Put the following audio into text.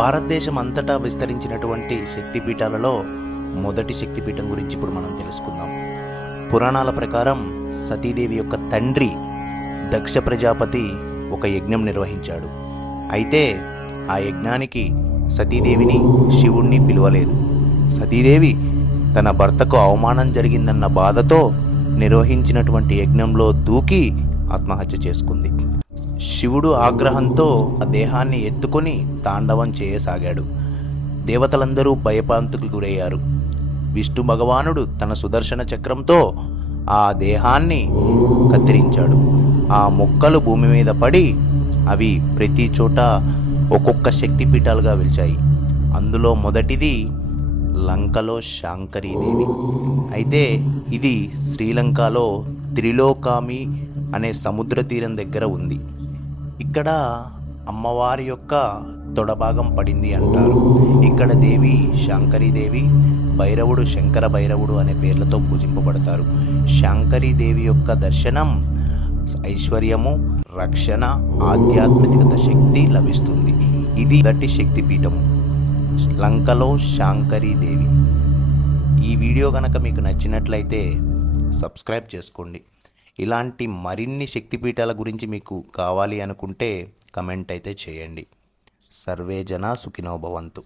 భారతదేశం అంతటా విస్తరించినటువంటి శక్తిపీఠాలలో మొదటి శక్తిపీఠం గురించి ఇప్పుడు మనం తెలుసుకుందాం. పురాణాల ప్రకారం సతీదేవి యొక్క తండ్రి దక్ష ప్రజాపతి ఒక యజ్ఞం నిర్వహించాడు. అయితే ఆ యజ్ఞానికి సతీదేవిని శివుణ్ణి పిలవలేదు. సతీదేవి తన భర్తకు అవమానం జరిగిందన్న బాధతో నిర్వహించినటువంటి యజ్ఞంలో దూకి ఆత్మహత్య చేసుకుంది. శివుడు ఆగ్రహంతో ఆ దేహాన్ని ఎత్తుకొని తాండవం చేయసాగాడు. దేవతలందరూ భయపాంతుకు గురయ్యారు. విష్ణు భగవానుడు తన సుదర్శన చక్రంతో ఆ దేహాన్ని కత్తిరించాడు. ఆ మొక్కలు భూమి మీద పడి అవి ప్రతి చోట ఒక్కొక్క శక్తిపీఠాలుగా వెలిచాయి. అందులో మొదటిది లంకలో శాంకరీదేవి. అయితే ఇది శ్రీలంకలో త్రిలోకామి అనే సముద్ర తీరం దగ్గర ఉంది. ఇక్కడ అమ్మవారి యొక్క తొడభాగం పడింది అంటారు. ఇక్కడ దేవి శాంకరీదేవి భైరవుడు శంకర భైరవుడు అనే పేర్లతో పూజింపబడతారు. శాంకరీదేవి యొక్క దర్శనం ఐశ్వర్యము రక్షణ ఆధ్యాత్మికత శక్తి లభిస్తుంది. ఇది దట్టి శక్తిపీఠం. లంకలో శాంకరీదేవి. ఈ వీడియో కనుక మీకు నచ్చినట్లయితే సబ్స్క్రైబ్ చేసుకోండి. ఇలాంటి మరిన్ని శక్తిపీఠాల గురించి మీకు కావాలి అనుకుంటే కమెంట్ అయితే చేయండి. సర్వే జన సుఖినోభవంతు